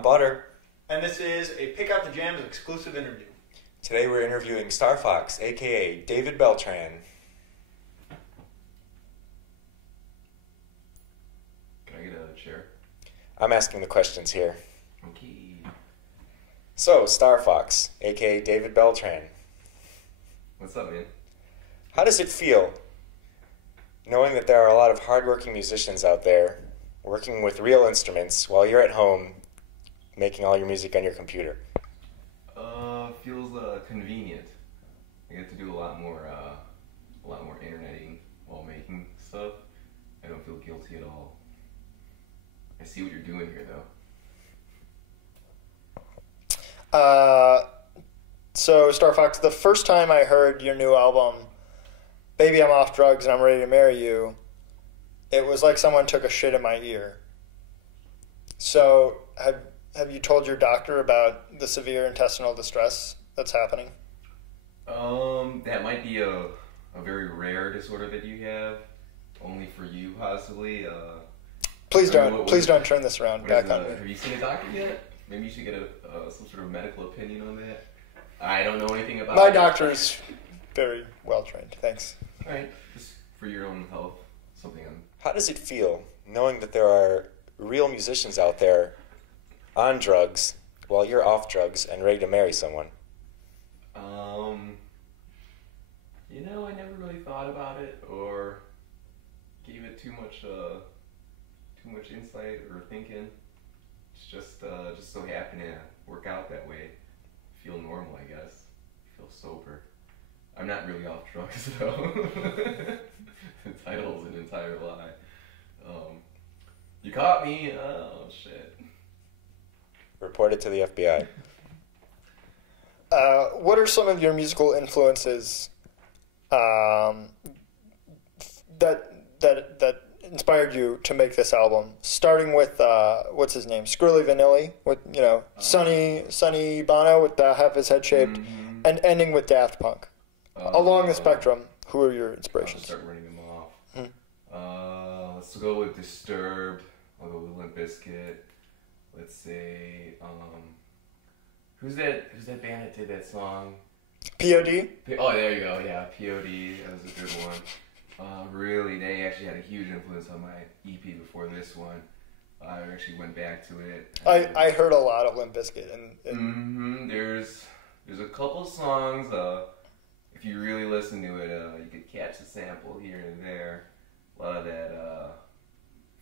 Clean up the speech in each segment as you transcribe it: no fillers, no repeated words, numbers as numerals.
I'm Butter. And this is a Pick Out the Jams exclusive interview. Today we're interviewing Starfoxxx, a.k.a. David Beltran. Can I get a chair? I'm asking the questions here. Okay. So, Starfoxxx, a.k.a. David Beltran. What's up, man? How does it feel knowing that there are a lot of hardworking musicians out there working with real instruments while you're at home making all your music on your computer? Feels convenient. I get to do a lot more interneting while making stuff. I don't feel guilty at all. I see what you're doing here, though. So Starfoxxx, the first time I heard your new album, Baby I'm Off Drugs and I'm Ready to Marry You, it was like someone took a shit in my ear. So have you told your doctor about the severe intestinal distress that's happening? That might be a very rare disorder that you have. Only for you, possibly. Please don't turn this around back on me. Have you seen a doctor yet? Maybe you should get some sort of medical opinion on that. I don't know anything about it. My doctor is very well trained. Thanks. All right, just for your own health, something on. How does it feel knowing that there are real musicians out there on drugs while you're off drugs and ready to marry someone? I never really thought about it or gave it too much insight or thinking. It's just so happened to work out that way. Feel normal, I guess. Feel sober. I'm not really off drugs though. The title's an entire lie. You caught me. Oh shit. Report it to the FBI. What are some of your musical influences that inspired you to make this album? Starting with what's his name, Skrully Vanilli, with Sonny Bono with half his head shaved, and ending with Daft Punk. Along the spectrum, who are your inspirations? I'll start running them off. Let's go with Disturbed. I'll go with Limp Bizkit. Let's say, who's that band that did that song? POD? Oh, there you go. Yeah, POD. That was a good one. Really, they actually had a huge influence on my EP before this one. I actually went back to it. I heard a lot of Limp Bizkit. And There's a couple songs. If you really listen to it, you could catch a sample here and there. A lot of that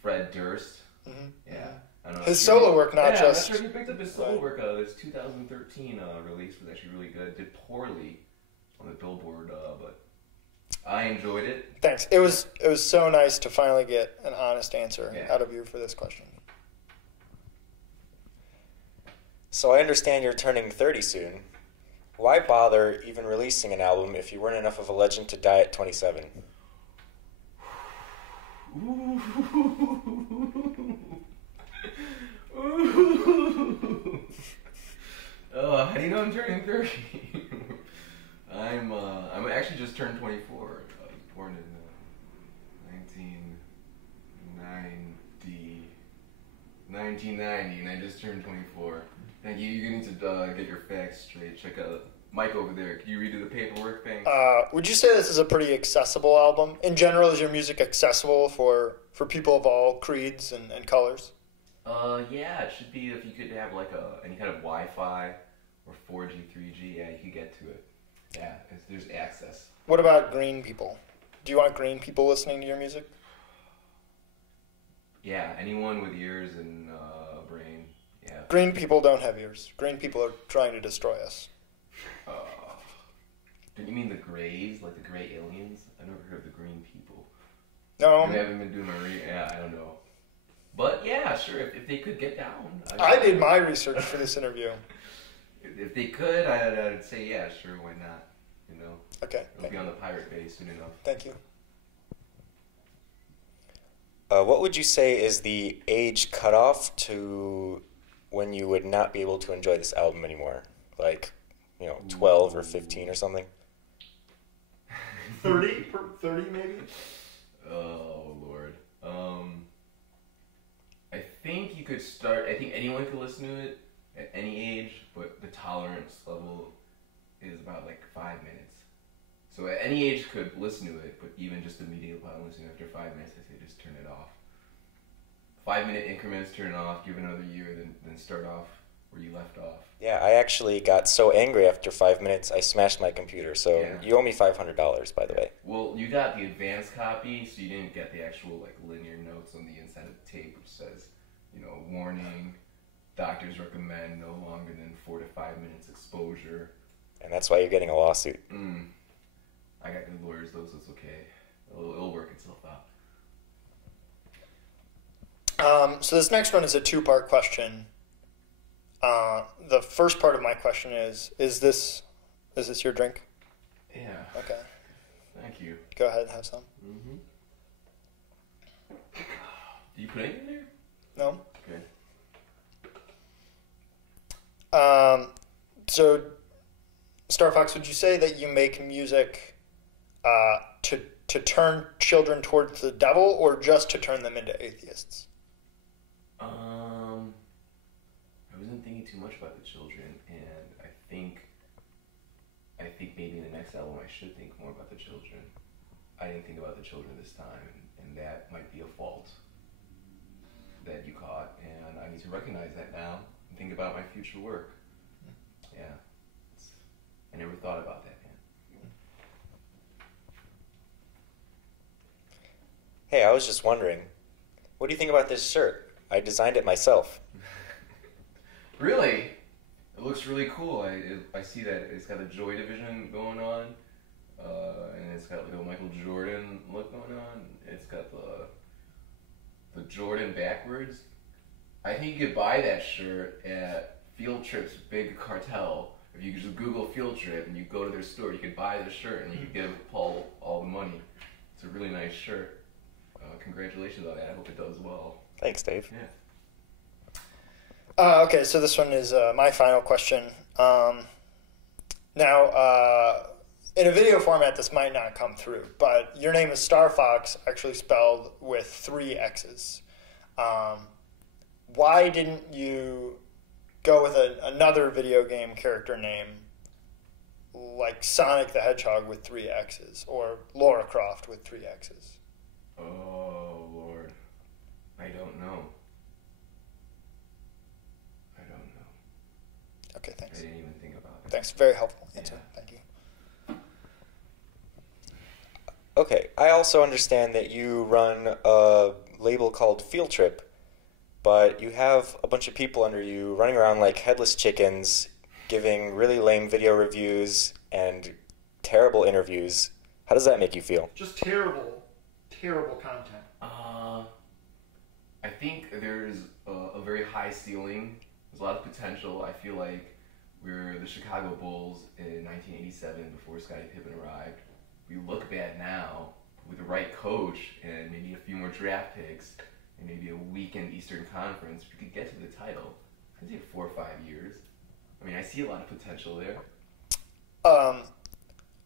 Fred Durst. Mm-hmm. Yeah. I don't know his solo work, not just... Yeah, he picked up his solo work. This 2013 release was actually really good. Did poorly on the Billboard, but I enjoyed it. Thanks. It was so nice to finally get an honest answer out of you for this question. So I understand you're turning 30 soon. Why bother even releasing an album if you weren't enough of a legend to die at 27? How do you know I'm turning 30? I'm actually just turned 24. I was born in 1990, and I just turned 24. Thank you. You need to get your facts straight. Check out Mike over there. Can you redo the paperwork thing? Would you say this is a pretty accessible album? In general, is your music accessible for people of all creeds and colors? Yeah, it should be. If you could have like any kind of Wi-Fi or 4G, 3G, yeah, you could get to it. Yeah, there's access. What about green people? Do you want green people listening to your music? Yeah, anyone with ears and a brain. Yeah. Green people don't have ears. Green people are trying to destroy us. Didn't you mean the Greys, like the Grey aliens? I never heard of the green people. No. I haven't been doing my yeah, I don't know. But yeah, sure, if they could get down. I did my research for this interview. If they could, I'd say yeah, sure, why not? Okay. It'll be on the Pirate Bay soon enough. Thank you. What would you say is the age cutoff to when you would not be able to enjoy this album anymore? Like, 12 or 15 or something? 30 maybe? Oh, Lord. I think you could start. I think anyone could listen to it at any age, but the tolerance level is about like 5 minutes. So at any age could listen to it, but even just immediately upon listening after 5 minutes, I say just turn it off. 5-minute increments, turn it off. Give it another year, then start off where you left off. Yeah, I actually got so angry after 5 minutes, I smashed my computer. So Yeah. you owe me $500, by the way. Well, you got the advanced copy, so you didn't get the actual like linear notes on the inside of the tape, which says, warning, doctors recommend no longer than 4 to 5 minutes exposure. And that's why you're getting a lawsuit. I got good lawyers though, so it's okay. It'll work itself out. So this next one is a two-part question. The first part of my question is this your drink? Yeah. Okay. Thank you. Go ahead, have some. Mm-hmm. Do you put anything in there? No? Okay. So, Starfoxxx, would you say that you make music to turn children towards the devil, or just to turn them into atheists? I wasn't thinking too much about the children, and I think maybe in the next album I should think more about the children. I didn't think about the children this time, and that might be a fault that you caught, and I need to recognize that now and think about my future work. Yeah. I never thought about that, man. Hey, I was just wondering, what do you think about this shirt? I designed it myself. Really? It looks really cool. I see that it's got a Joy Division going on, and it's got like a Michael Jordan look going on. It's got the Jordan backwards. I think you could buy that shirt at Field Trip's big cartel. If you just Google Field Trip and you go to their store, you could buy the shirt and you could give Paul all the money. It's a really nice shirt. Congratulations on that. I hope it does well. Thanks, Dave. Yeah. Okay, so this one is my final question. Now, in a video format, this might not come through, but your name is Starfoxxx, actually spelled with 3 X's. Why didn't you go with another video game character name like Sonic the Hedgehog with 3 X's, or Lara Croft with 3 X's? Oh, Lord. I don't know. Okay, I thanks. didn't even think about that. Thanks. Very helpful answer. Yeah. Thank you. Okay, I also understand that you run a label called Field Trip, but you have a bunch of people under you running around like headless chickens, giving really lame video reviews and terrible interviews. How does that make you feel? Just terrible content. I think there's a very high ceiling. There's a lot of potential. I feel like we're the Chicago Bulls in 1987 before Scottie Pippen arrived. We look bad now, but with the right coach and maybe a few more draft picks and maybe a weakened Eastern Conference, we could get to the title. It's going to take 4 or 5 years. I mean, I see a lot of potential there.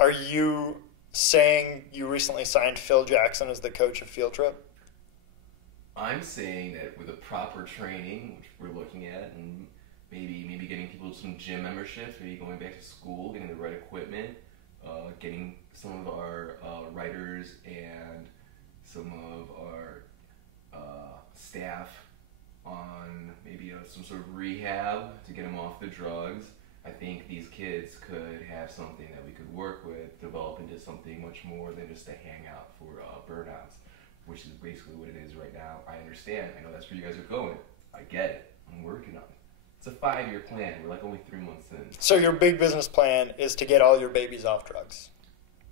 Are you saying you recently signed Phil Jackson as the coach of Field Trip? I'm saying that with a proper training, which we're looking at, and maybe getting people some gym memberships, maybe going back to school, getting the right equipment, getting some of our writers and some of our staff on maybe some sort of rehab to get them off the drugs. I think these kids could have something that we could work with, develop into something much more than just a hangout for burnouts, which is basically what it is right now. I understand. I know that's where you guys are going. I get it. I'm working on it. It's a 5-year plan. We're like only 3 months in. So your big business plan is to get all your babies off drugs.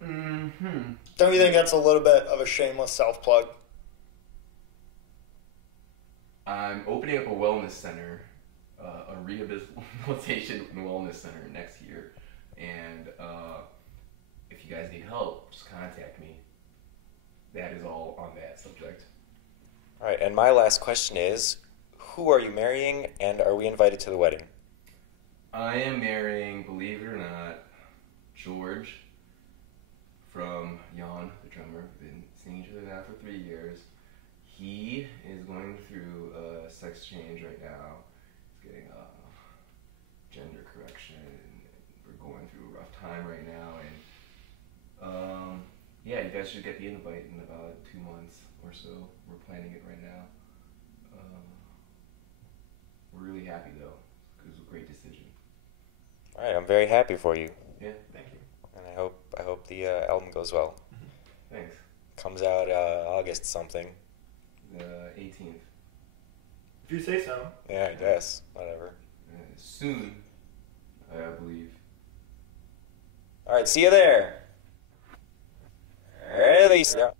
Mm-hmm. Don't you think that's a little bit of a shameless self-plug? I'm opening up a wellness center, a rehabilitation and wellness center next year. And if you guys need help, just contact me. That is all on that subject. All right, and my last question is, who are you marrying, and are we invited to the wedding? I am marrying, believe it or not, George from Jan, the drummer. We've been seeing each other now for 3 years. He is going through a sex change right now. He's getting gender correction. We're going through a rough time right now, and yeah, you guys should get the invite in about 2 months or so. We're planning it right now. We're really happy though. It was a great decision. All right, I'm very happy for you, Yeah, Thank you. and I hope the album goes well. thanks. Comes out August something. The 18th. If you say so. Yeah, I guess. Whatever. Soon, I believe. All right, see you there. Release. Yeah.